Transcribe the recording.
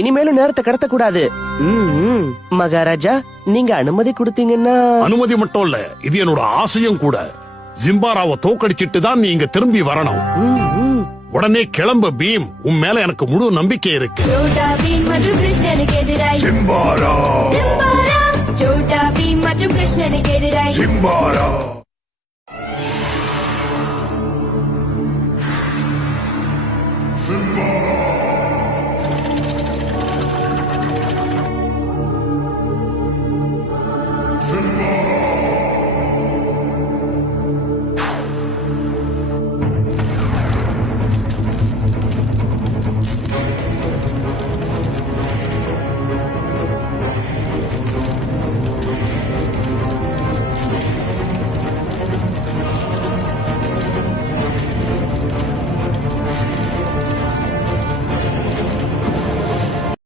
இனிமேலும் நேரத்தை கடத்த கூடாது. மகாராஜா, நீங்க அனுமதி கொடுத்தீங்கன்னா. அனுமதி மட்டும் இல்ல, இது என்னோட ஆசையும் கூட. ஜிம்பாராவை தோக்கடிச்சிட்டு தான் நீ இங்க திரும்பி வரணும். உடனே கிளம்ப பீம், உன் மேல எனக்கு முழு நம்பிக்கை இருக்கு. சோட்டா பீம் மற்றும் கிருஷ்ணனுக்கு எதிராய் ஜிம்பாரா, சிம்பாரா. சோட்டா பீம் மற்றும் கிருஷ்ணனுக்கு எதிராய் ஜிம்பாரா. சிம்பாரா.